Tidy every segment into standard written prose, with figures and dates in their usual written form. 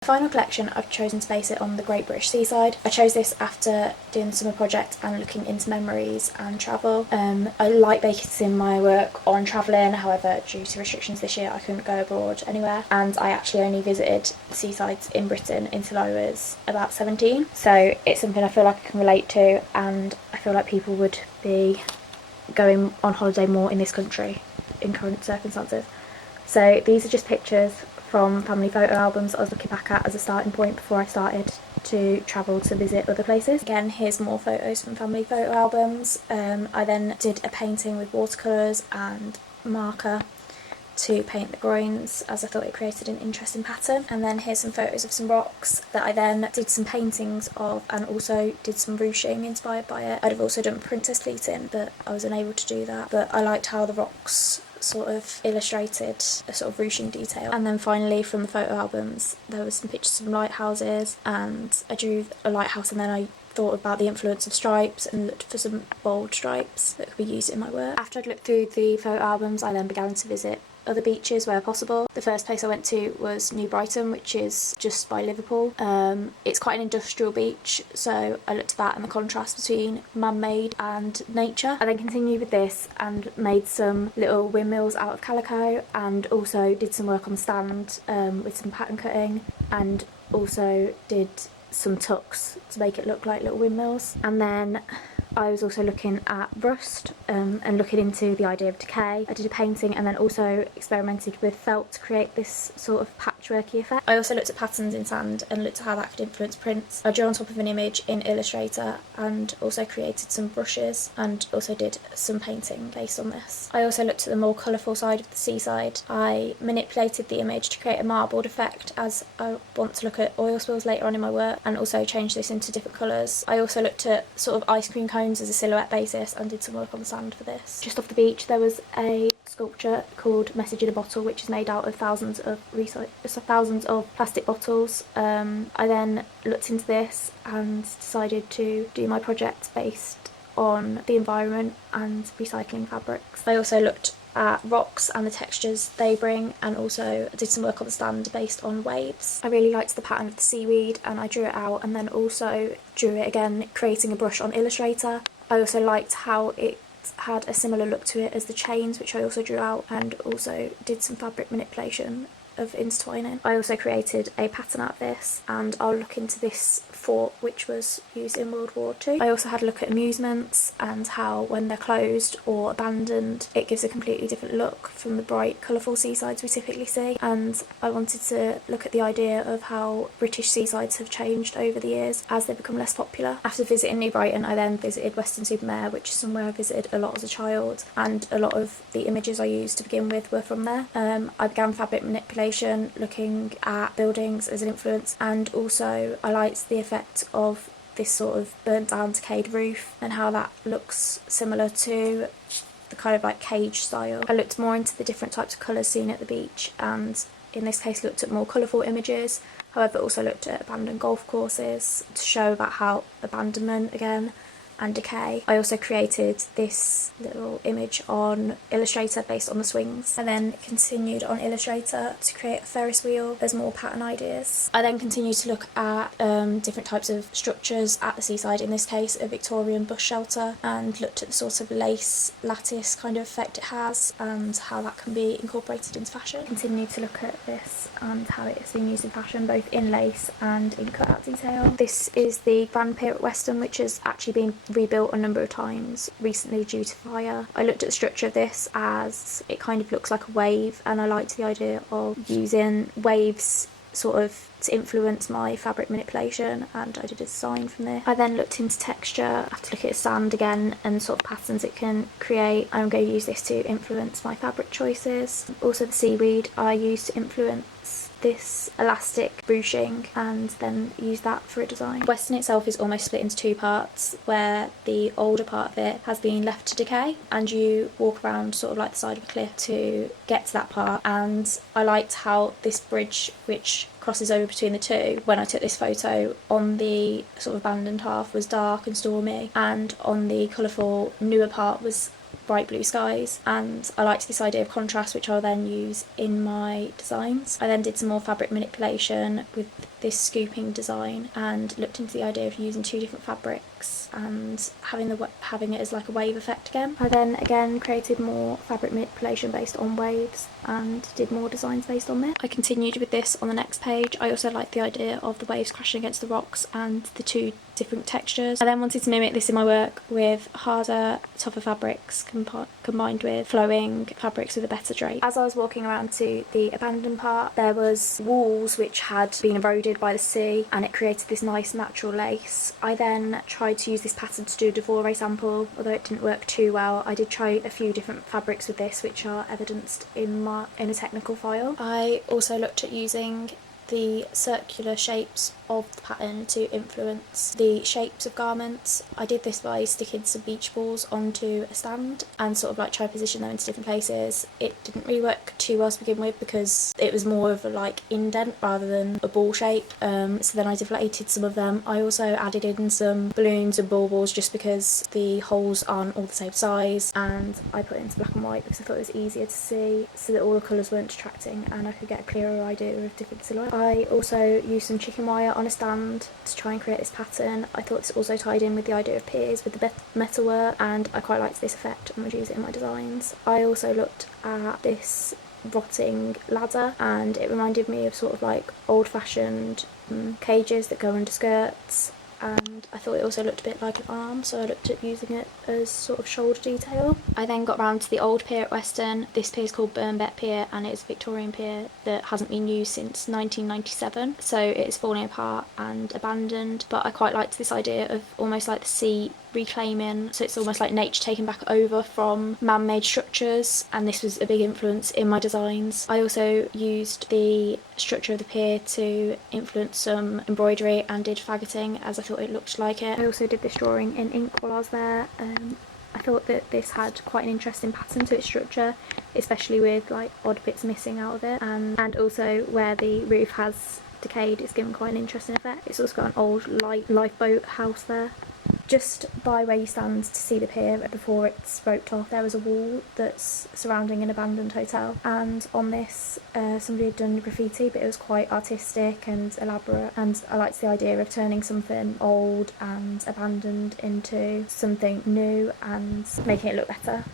The final collection, I've chosen to base it on the Great British Seaside. I chose this after doing the summer project and looking into memories and travel. I like basing my work on travelling, however due to restrictions this year I couldn't go abroad anywhere, and I actually only visited the seasides in Britain until I was about 17. So it's something I feel like I can relate to, and I feel like people would be going on holiday more in this country in current circumstances. So these are just pictures from family photo albums I was looking back at as a starting point before I started to travel to visit other places. Again, here's more photos from family photo albums. I then did a painting with watercolours and marker to paint the groins, as I thought it created an interesting pattern. And then here's some photos of some rocks that I then did some paintings of, and also did some ruching inspired by it. I'd have also done princess pleating, but I was unable to do that. But I liked how the rocks sort of illustrated a sort of ruching detail. And then finally, from the photo albums, there was some pictures of lighthouses, and I drew a lighthouse, and then I thought about the influence of stripes and looked for some bold stripes that could be used in my work. After I'd looked through the photo albums, I then began to visit other beaches where possible. The first place I went to was New Brighton, which is just by Liverpool. It's quite an industrial beach, so I looked at that and the contrast between man-made and nature. I then continued with this and made some little windmills out of calico, and also did some work on the stand with some pattern cutting, and also did some tucks to make it look like little windmills. And then I was also looking at rust and looking into the idea of decay. I did a painting and then also experimented with felt to create this sort of patchworky effect. I also looked at patterns in sand and looked at how that could influence prints. I drew on top of an image in Illustrator and also created some brushes, and also did some painting based on this. I also looked at the more colourful side of the seaside. I manipulated the image to create a marbled effect, as I want to look at oil spills later on in my work, and also change this into different colours. I also looked at sort of ice cream cones as a silhouette basis and did some work on the sand for this. Just off the beach there was a sculpture called Message in a Bottle, which is made out of thousands of plastic bottles. I then looked into this and decided to do my project based on the environment and recycling fabrics. I also looked at rocks and the textures they bring, and also did some work on the stand based on waves. I really liked the pattern of the seaweed and I drew it out, and then also drew it again creating a brush on Illustrator. I also liked how it had a similar look to it as the chains, which I also drew out, and also did some fabric manipulation of intertwining. I also created a pattern out of this, and I'll look into this fort which was used in World War II. I also had a look at amusements and how when they're closed or abandoned it gives a completely different look from the bright colourful seasides we typically see, and I wanted to look at the idea of how British seasides have changed over the years as they become less popular. After visiting New Brighton I then visited Weston-super-Mare, which is somewhere I visited a lot as a child, and a lot of the images I used to begin with were from there. I began fabric manipulation, looking at buildings as an influence, and also I liked the effect of this sort of burnt down decayed roof and how that looks similar to the kind of like cage style. I looked more into the different types of colours seen at the beach, and in this case looked at more colourful images, however also looked at abandoned golf courses to show about how abandonment again and decay. I also created this little image on Illustrator based on the swings. I then continued on Illustrator to create a Ferris wheel as more pattern ideas. I then continued to look at different types of structures at the seaside, in this case a Victorian bush shelter, and looked at the sort of lace lattice kind of effect it has and how that can be incorporated into fashion. Continued to look at this and how it has been used in fashion, both in lace and in cutout detail. This is the Grand Pier at Weston, which has actually been rebuilt a number of times recently due to fire. I looked at the structure of this as it kind of looks like a wave, and I liked the idea of using waves sort of to influence my fabric manipulation, and I did a design from there. I then looked into texture after looking at sand again and sort of patterns it can create. I'm going to use this to influence my fabric choices. Also the seaweed I used to influence this elastic ruching and then use that for a design. Weston itself is almost split into two parts, where the older part of it has been left to decay and you walk around sort of like the side of a cliff to get to that part, and I liked how this bridge which crosses over between the two, when I took this photo on the sort of abandoned half was dark and stormy, and on the colourful newer part was bright blue skies, and I liked this idea of contrast which I'll then use in my designs. I then did some more fabric manipulation with this scooping design and looked into the idea of using 2 different fabrics and having it as like a wave effect again. I then again created more fabric manipulation based on waves and did more designs based on this. I continued with this on the next page. I also liked the idea of the waves crashing against the rocks and the 2 different textures. I then wanted to mimic this in my work with harder, tougher fabrics combined with flowing fabrics with a better drape. As I was walking around to the abandoned part, there was walls which had been eroded by the sea and it created this nice natural lace. I then tried to use this pattern to do a Devore sample, although it didn't work too well. I did try a few different fabrics with this which are evidenced in a technical file. I also looked at using the circular shapes of the pattern to influence the shapes of garments. I did this by sticking some beach balls onto a stand and sort of like try to position them into different places. It didn't really work too well to begin with because it was more of a like indent rather than a ball shape, so then I deflated some of them. I also added in some balloons and baubles just because the holes aren't all the same size, and I put it into black and white because I thought it was easier to see so that all the colours weren't distracting and I could get a clearer idea of different silhouettes. I also used some chicken wire on a stand to try and create this pattern. I thought this also tied in with the idea of piers with the metalwork, and I quite liked this effect and would use it in my designs. I also looked at this rotting ladder and it reminded me of sort of like old-fashioned cages that go under skirts, and I thought it also looked a bit like an arm, so I looked at using it as sort of shoulder detail. I then got round to the old pier at Weston. This pier is called Burnbeck Pier and it's a Victorian pier that hasn't been used since 1997, so it is falling apart and abandoned, but I quite liked this idea of almost like the sea reclaiming, so it's almost like nature taking back over from man-made structures, and this was a big influence in my designs. I also used the structure of the pier to influence some embroidery and did faggoting as I thought it looked like it. I also did this drawing in ink while I was there. I thought that this had quite an interesting pattern to its structure, especially with like odd bits missing out of it, and also where the roof has decayed, it's given quite an interesting effect. It's also got an old lifeboat house there. Just by where you stand to see the pier before it's roped off, there was a wall that's surrounding an abandoned hotel, and on this somebody had done graffiti, but it was quite artistic and elaborate, and I liked the idea of turning something old and abandoned into something new and making it look better.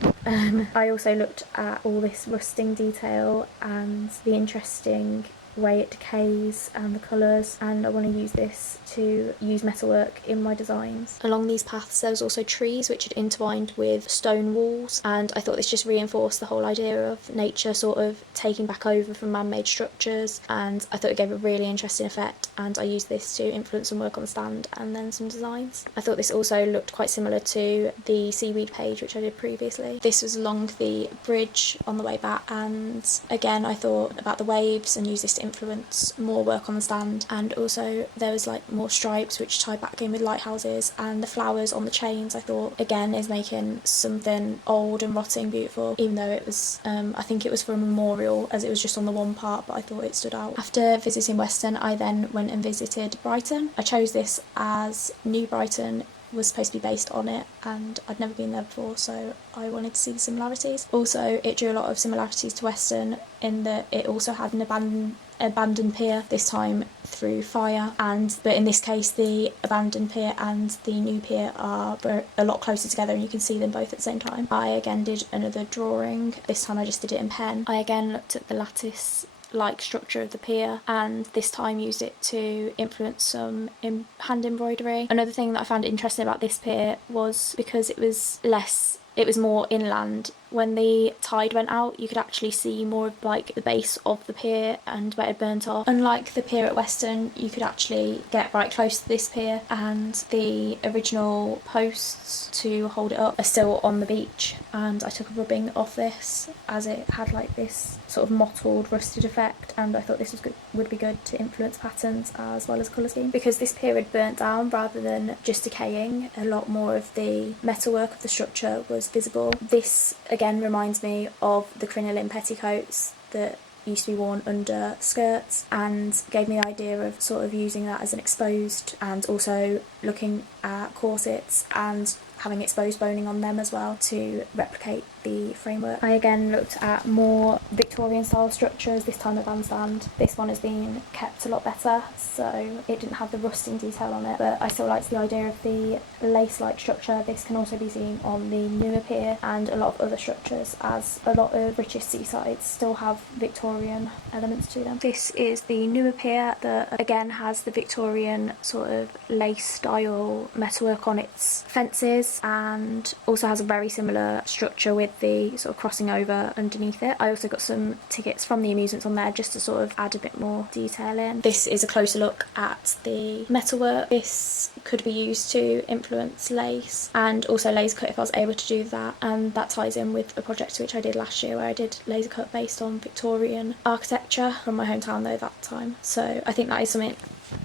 I also looked at all this rusting detail and the interesting way it decays and the colours, and I want to use this to use metalwork in my designs. Along these paths there was also trees which had intertwined with stone walls, and I thought this just reinforced the whole idea of nature sort of taking back over from man-made structures, and I thought it gave a really interesting effect, and I used this to influence some work on the stand and then some designs. I thought this also looked quite similar to the seaweed page which I did previously. This was along the bridge on the way back, and again I thought about the waves and used this to influence more work on the stand, and also there was like more stripes which tie back in with lighthouses, and the flowers on the chains I thought again is making something old and rotting beautiful, even though it was I think it was for a memorial as it was just on the one part, but I thought it stood out. After visiting Weston I then went and visited Brighton. I chose this as New Brighton was supposed to be based on it, and I'd never been there before, so I wanted to see the similarities. Also, it drew a lot of similarities to Weston in that it also had an abandoned pier, this time through fire, but in this case the abandoned pier and the new pier are a lot closer together and you can see them both at the same time. I again did another drawing, this time I just did it in pen. I again looked at the lattice like structure of the pier, and this time used it to influence some hand embroidery. Another thing that I found interesting about this pier was because it was more inland. When the tide went out you could actually see more of like the base of the pier and where it burnt off. Unlike the pier at Weston, you could actually get right close to this pier, and the original posts to hold it up are still on the beach, and I took a rubbing off this as it had like this sort of mottled rusted effect, and I thought this would be good to influence patterns as well as colour scheme. Because this pier had burnt down rather than just decaying, a lot more of the metalwork of the structure was visible. This again reminds me of the crinoline petticoats that used to be worn under skirts, and gave me the idea of sort of using that as an exposed, and also looking at corsets and having exposed boning on them as well to replicate the framework. I again looked at more Victorian style structures, this time a bandstand. This one has been kept a lot better, so it didn't have the rusting detail on it, but I still liked the idea of the lace-like structure. This can also be seen on the newer pier and a lot of other structures, as a lot of British seasides still have Victorian elements to them. This is the newer pier that again has the Victorian sort of lace style metalwork on its fences, and also has a very similar structure with the sort of crossing over underneath it. I also got some tickets from the amusements on there just to sort of add a bit more detail in. This is a closer look at the metalwork. This could be used to influence lace and also laser cut if I was able to do that, and that ties in with a project which I did last year where I did laser cut based on Victorian architecture from my hometown though that time. So I think that is something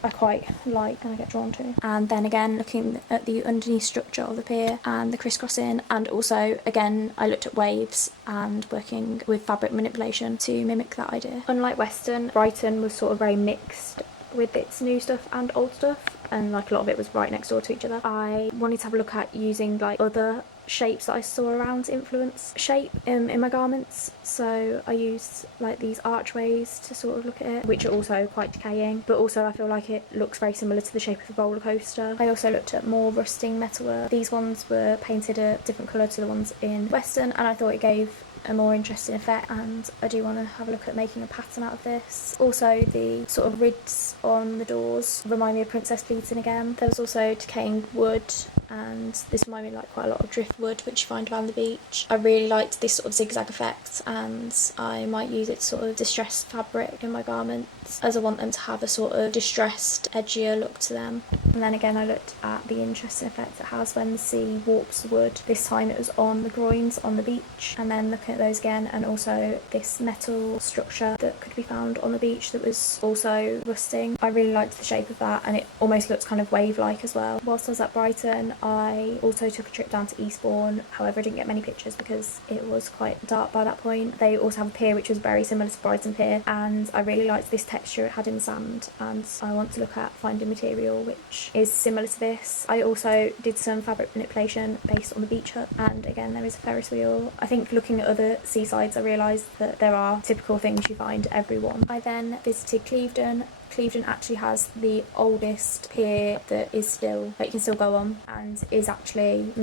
I quite like and I get drawn to. And then again, looking at the underneath structure of the pier and the crisscrossing, and also again I looked at waves and working with fabric manipulation to mimic that idea. Unlike Western, Brighton was sort of very mixed with its new stuff and old stuff, and like a lot of it was right next door to each other. I wanted to have a look at using like other shapes that I saw around to influence shape in my garments, so I used like these archways to sort of look at it, which are also quite decaying, but also I feel like it looks very similar to the shape of a roller coaster. I also looked at more rusting metalwork. These ones were painted a different colour to the ones in Western, and I thought it gave a more interesting effect, and I do want to have a look at making a pattern out of this. Also the sort of rids on the doors remind me of princess pleating again. There was also decaying wood, and this reminded me like quite a lot of driftwood which you find around the beach. I really liked this sort of zigzag effect, and I might use it to sort of distress fabric in my garments, as I want them to have a sort of distressed, edgier look to them. And then again I looked at the interesting effect it has when the sea warps the wood. This time it was on the groins on the beach, and then looking at those again, and also this metal structure that could be found on the beach that was also rusting. I really liked the shape of that, and it almost looks kind of wave-like as well. Whilst I was at Brighton, I also took a trip down to Eastbourne. However, I didn't get many pictures because it was quite dark by that point. They also have a pier which was very similar to Brighton Pier, and I really liked this texture it had in the sand, and I want to look at finding material which is similar to this. I also did some fabric manipulation based on the beach hut, and again there is a Ferris wheel. I think looking at other seasides I realised that there are typical things you find everyone. I then visited Clevedon. Clevedon actually has the oldest pier that is still, that you can still go on, and is actually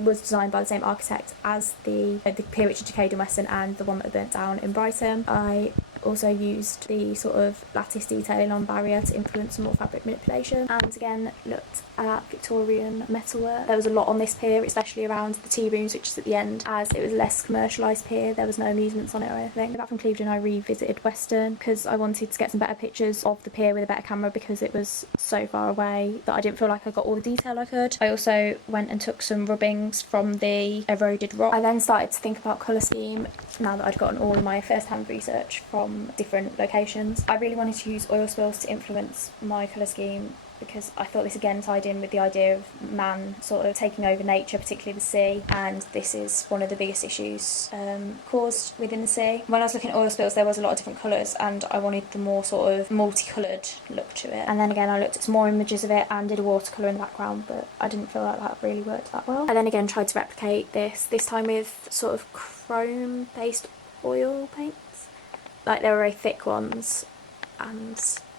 was designed by the same architect as the pier which is decayed in Western and the one that burnt down in Brighton. I also used the sort of lattice detailing on barrier to influence some more fabric manipulation, and again looked at Victorian metalwork. There was a lot on this pier, especially around the tea rooms, which is at the end, as it was a less commercialised pier. There was no amusements on it or anything. Back from Clevedon I revisited Western because I wanted to get some better pictures of the pier with a better camera, because it was so far away that I didn't feel like I got all the detail I could. I also went and took some rubbings from the eroded rock. I then started to think about colour scheme now that I'd gotten all of my first-hand research from different locations. I really wanted to use oil spills to influence my colour scheme, because I thought this again tied in with the idea of man sort of taking over nature, particularly the sea, and this is one of the biggest issues caused within the sea. When I was looking at oil spills there was a lot of different colours, and I wanted the more sort of multicoloured look to it. And then again I looked at some more images of it and did a watercolour in the background, but I didn't feel like that really worked that well. I then again tried to replicate this time with sort of chrome based oil paints. Like they were very thick ones, and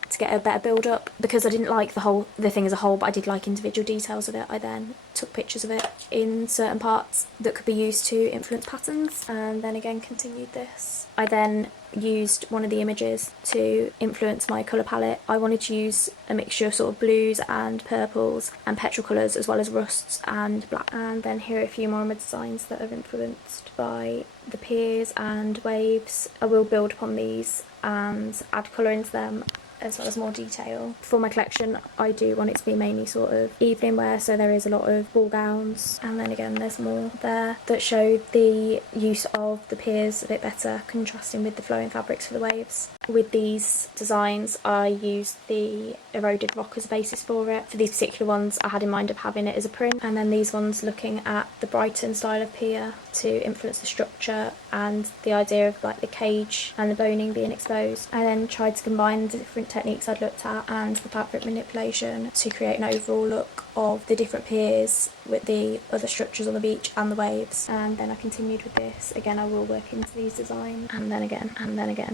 to get a better build up, because I didn't like the thing as a whole, but I did like individual details of it. I then took pictures of it in certain parts that could be used to influence patterns, and then again continued this. I then used one of the images to influence my colour palette. I wanted to use a mixture of sort of blues and purples and petrol colours, as well as rusts and black. And then here are a few more of my designs that are influenced by the piers and waves. I will build upon these and add colour into them, as well as more detail. For my collection I do want it to be mainly sort of evening wear, so there is a lot of ball gowns, and then again there's more there that show the use of the piers a bit better, contrasting with the flowing fabrics for the waves. With these designs I used the eroded rock as a basis for it. For these particular ones I had in mind of having it as a print, and then these ones looking at the Brighton style of pier to influence the structure and the idea of like the cage and the boning being exposed. I then tried to combine the different techniques I'd looked at and the fabric manipulation to create an overall look of the different piers with the other structures on the beach and the waves. And then I continued with this. Again, I will work into these designs and then again and then again.